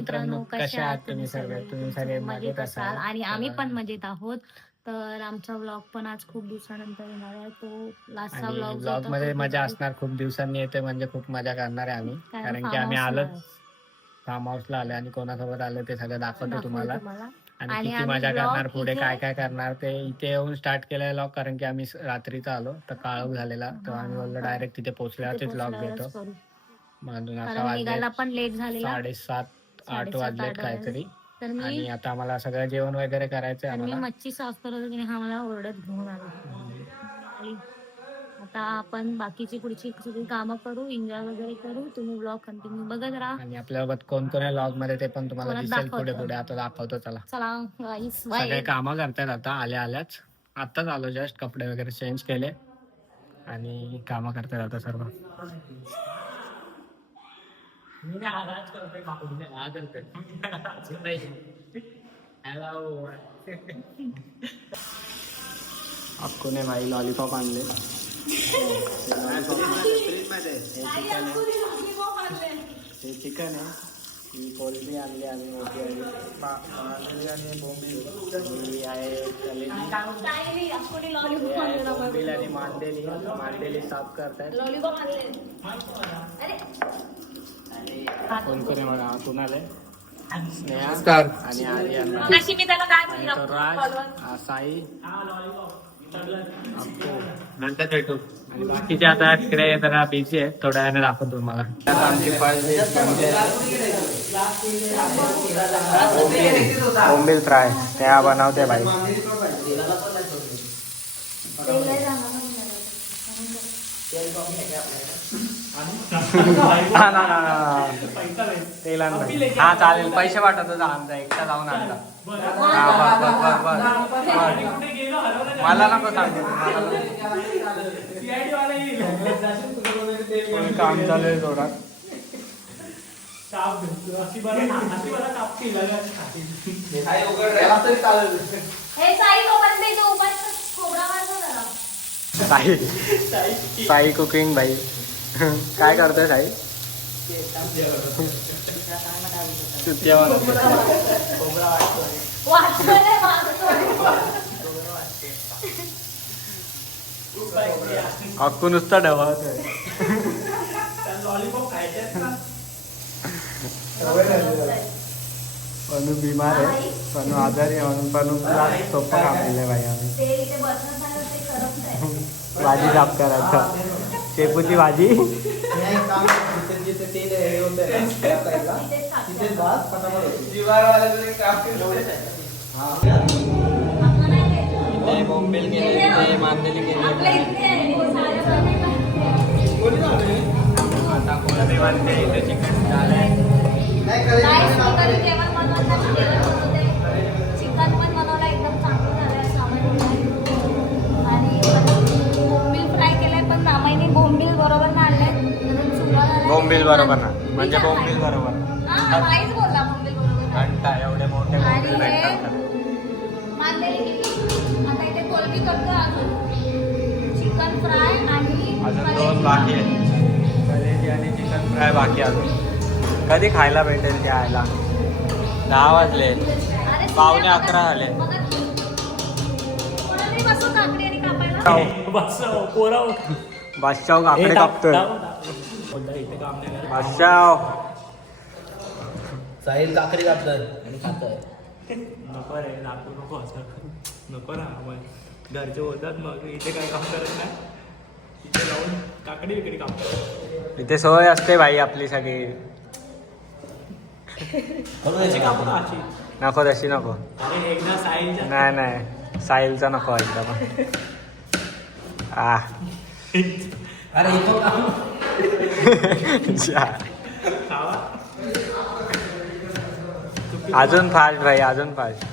मित्रांनो, कशा आहात तुम्ही सगळे मजेत असाल आणि आम्ही पण मजेत आहोत. तर आमचा व्लॉग पण आज खूप दिवसानंतर येणार आहे. तो लास्टचा व्लॉग मध्ये मजा असणार. खूप दिवसांनी येते म्हणजे खूप मजा करणार आहे आम्ही, कारण की आम्ही आलोच फार्म हाऊसला आले आणि कोणासोबत आलो ते सगळं दाखवतो तुम्हाला. आणि किती मजा करणार, पुढे काय काय करणार ते इथे येऊन स्टार्ट केलंय व्लॉग, कारण की आम्ही रात्रीचा आलो तर काळोख झालेला, तर आम्ही बोललो डायरेक्ट तिथे पोहोचल्यावरच व्लॉग घेतो. म्हणून आता वाजले पण लेट झालेला, 7:30-8 वाजलेत काहीतरी. तर मी आणि आता आम्हाला सगळं जेवण वगैरे करायचंय. मी मच्छी साफ करत होती, हा मला ओरडत घेऊन आला. आता आपण बाकीची पुढची सगळी कामं करू, एन्जॉय वगैरे करू. तुम्ही ब्लॉग कंटिन्यू बघत राहा. आणि आपल्यासोबत कोण कोण आहे व्लॉग मध्ये ते पण तुम्हाला दिसेल पुढे पुढे. आता दाखवतो, चला. सगळे कामं करतात आता आल्याच. आताच आलो, जस्ट कपडे वगैरे चेंज केले आणि कामं करतात आता सर्व. अक्कूने भाई लॉलीपॉप आणले. हे चिकन आहे, ही कोलबी आणली आम्ही मोठी आणि बोंबील आहे, बोंबील आणि मांदेली साफ करतायत. कोण कोण बघा, कुणाल आहे, स्नेहा आणि आर्यन, तो राज, साई, नंतर भेटू. आणि बाकीचे आता इकडे जरा बिझी आहे, थोड्या वेळाने दाखवतो तुम्हाला. आमची बोंबील फ्राय त्या बनवते बाई. तेल हा चालेल, पैसे वाटत होता आमचा, एकटा जाऊन आणला. मला नको सांगते, काम चालू आहे थोडा. साई कुकिंग भाई. काय करतोय साई? अक्कू नुसता ढवळत आहे. पनू बिमार आहे, पनू आजारी आहे म्हणून पनूला सोपं काम दिलंय भाई आम्ही. भाजी साफ करायचं, शेपूची भाजी. बोंबील गेले, मांदेली गेले. आता कोणते वाजते इथे चिकन झालंय. चिकन पण बनवलं, एकदम चांगलं झालंय. आणि बोंबील फ्राय केलंय, पण मामाईने बोंबील बरोबर ना आणलंय. बोंबील बरोबर ना, म्हणजे बोंबील बरोबर माहीच बोलला बोंबील बरोबर घंटा एवढे मोठे बोंबील भेटतात. आता इथे कोलबी करतो, अजून चिकन फ्राय आणि अजून 2 बाकी आहेत, कलेजी आणि चिकन फ्राय बाकी. अजून कधी खायला भेटेल ते आयला. 10 वाजले, 11:45 झाले. बादशाव काकडे कापतोय. बादशाव साहिल काकडी कापतोय आणि खातोय. नको रे, दाखवू नको असं, नको ना. घरचे बोलतात मग इथे काय काम करत नाही, इथे जाऊन काकडी विकडी कापतात. इथे सवय असते भाई आपली सगळी. नको तशी नको. नाही नाही, साहिलचा नको एकदा पण. अरे अजून फास्ट भाई, अजून फास्ट.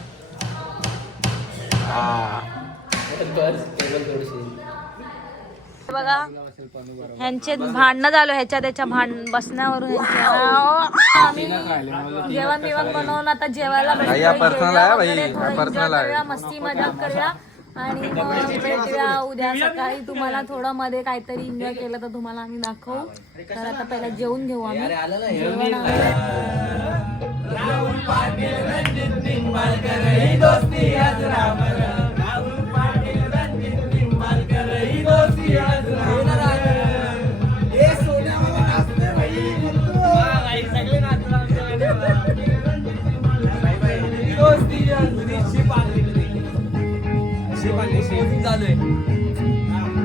बघा ह्यांचे भांडणं झालं, ह्याच्या त्याच्या बसण्यावरून. जेवण बिवण बनवून आता जेवायला मस्ती मजाक करूया आणि मग भेटूया उद्या सकाळी. तुम्हाला थोडं मध्ये काहीतरी एन्जॉय केलं तर तुम्हाला आम्ही दाखवू. तर आता पहिला जेवून घेऊ आम्ही. राहुल पाटील रणजित निंबाळकर ही दोस्ती आज राम राहुल पाटील रणजित निंबाळकर ही दोस्ती आज राम हे सोन्यावर नाचते भाई सगळे नाचला दोस्ती आज शिपाली शेविंग चालू आहे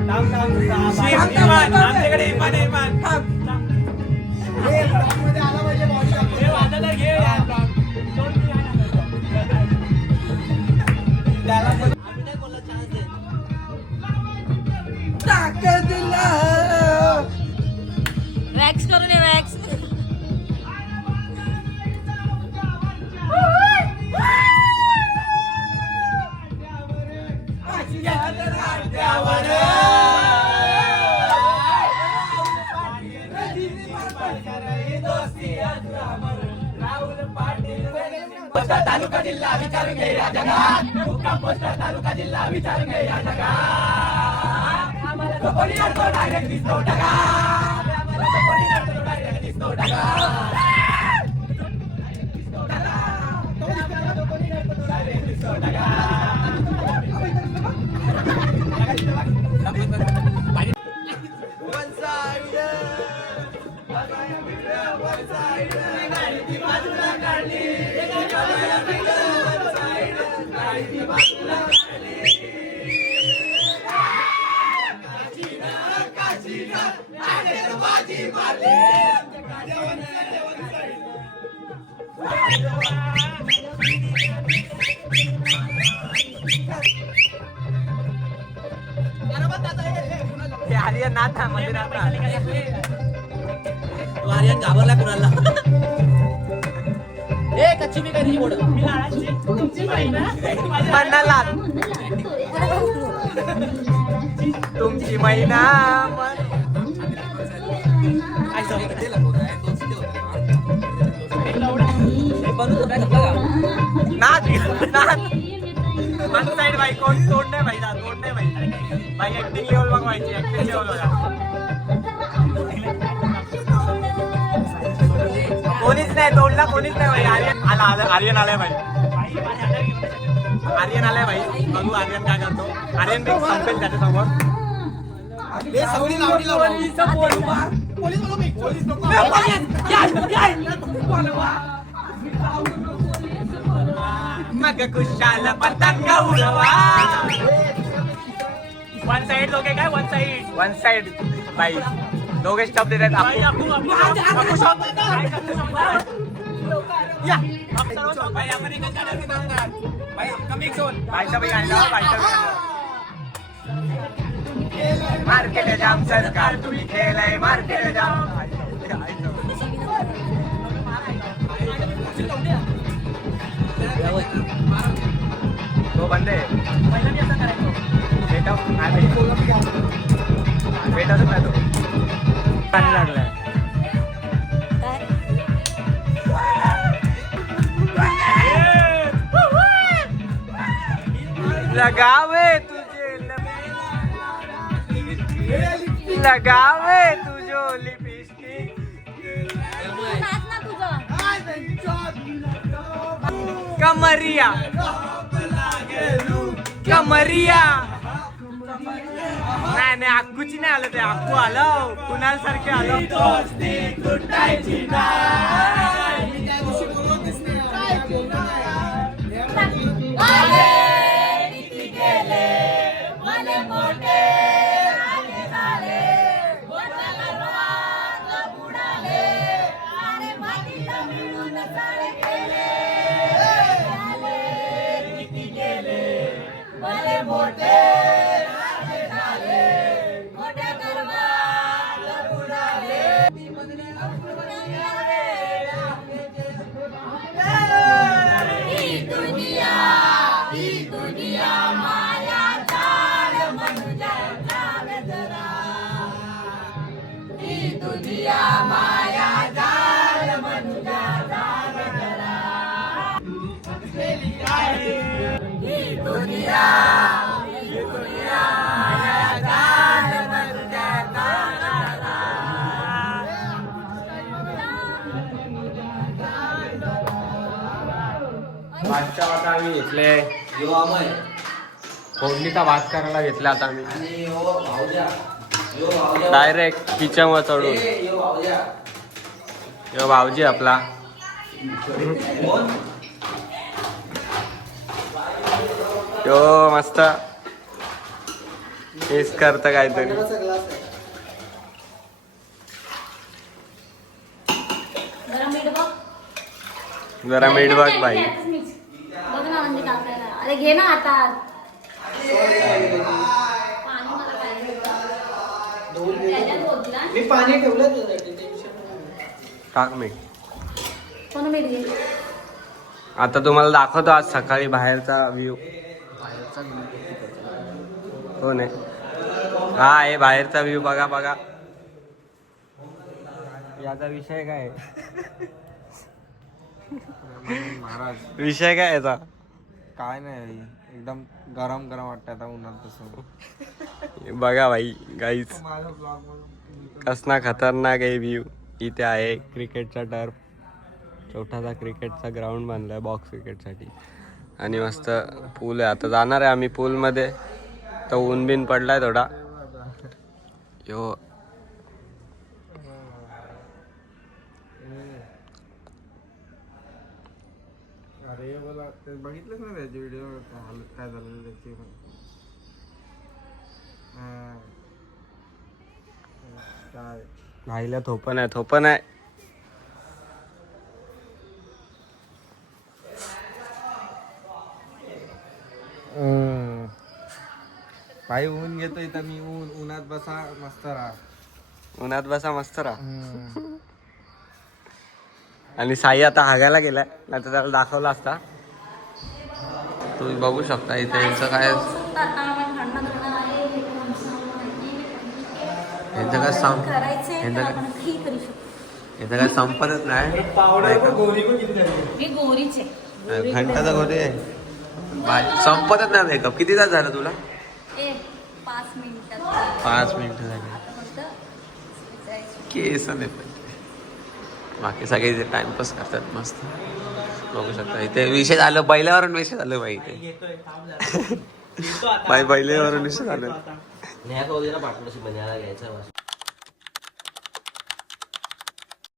आमच्याकडे इमान इमान वॅक्स करून ये वॅक्स. तालुका जिल्हा विचार घे या जगात मुक्काम पोस्ट तालुका जिल्हा विचार घे या जगात आम्हाला कोणी अडतो डायरेक्ट दिसतो टका आम्हाला कोणी अडतो डायरेक्ट दिसतो टका आर्यन नाथा मध्ये नाथा आर्यन घाबरला कुणाला ए कच्ची मी कधी बोल तुमची महिना तुमची महिना साइड भाई कोण तोड नाही भाई तोड नाही भाई भाई ऍक्टिंग लेवल बघवायची ऍक्टिंग लेवल बघा कोणीच नाही तोडला कोणीच नाही भाई आर्यन आर्यन आलाय भाई आर्यन आलाय भाई बघू आर्यन काय करतो आर्यन बी संपेल त्याच्या समोर मग कुशाल पतंग उडवा वन साइड लोक काय वन साइड बाई दोघे स्टॉप देतात मार्केट जाम सरकार तुम्ही केलंय मार्केट जाम तो बंदे भेटच नाही तो पाणी लागलाय लगावे तुझे लगावे तुझो लिपस्टिक कमरिया कमरिया नाही नाही अक्कूची नाही आलं ते अक्कू आलं कुणाल सारखे आलं आता आम्ही घेतले यो अमय फोडणीचा भात करायला घेतला आता आम्ही आणि यो भाऊजा यो भाऊजा डायरेक्ट किचन वर चढून. यो भाऊजा यो भाऊजी आपला कोण यो मस्त हेच करत काहीतरी. जरा मीठ बघ. जरा मीठ बघ बाई. बघ ना म्हणजे टाकायला. अरे घे ना आता. पाणी मला पाहिजे. त्याच्यात होती ना. मी पाणी ठेवलं तुझ्यासाठी टेन्शन नाही. टाक मीठ. कोण मीठ घे. आता तुम्हाला दाखवतो आज सकाळी बाहेरचा व्ह्यू. हो नाही हा आहे बाहेरचा व्ह्यू. बघा बघा याचा विषय काय महाराज विषय काय याचा. काय नाही एकदम गरम गरम वाटतं आता उन्हात तसं. बघा भाई गाईच माझा ब्लॉग कसना खतरनाक आहे व्ह्यू. इथे आहे क्रिकेटचा टर्फ. छोटासा क्रिकेटचा ग्राउंड बांधलाय बॉक्स क्रिकेटसाठी आणि मस्त पूल आहे. आता जाणार आहे आम्ही पूलमध्ये. तर ऊन बिन पडलाय थोडा. यो अरे बोला ते बघितलंच ना त्याचे व्हिडिओ हालत काय झालेलं त्याची पण. काय राहिलं थोपन आहे थोपन आहे. भाई ऊन घेतोय तर मी उन्हात बसा मस्त राहा. उन्हात बसा मस्त राहा. आणि साई आता हागायला गेलाय नाही तर त्याला दाखवला असता. तुम्ही बघू शकता इथे यांचं काय यांचं काय यांचं काय संपतच नाही. मी गोरीच आहे. घंटाचा गोरे आहे संपतच नाही. मेकअप किती तास झालं तुला. 5 मिनिटात 5 मिनिटं झाली. केस नाही पण बाकी सगळे इथे टाइमपास करतात मस्त. बघू शकता इथे विषय झालं बैलावरून विषय झालं बाई. इथे बाई बैलावरून विषय झालं. पार्टनरशिप घ्यायचा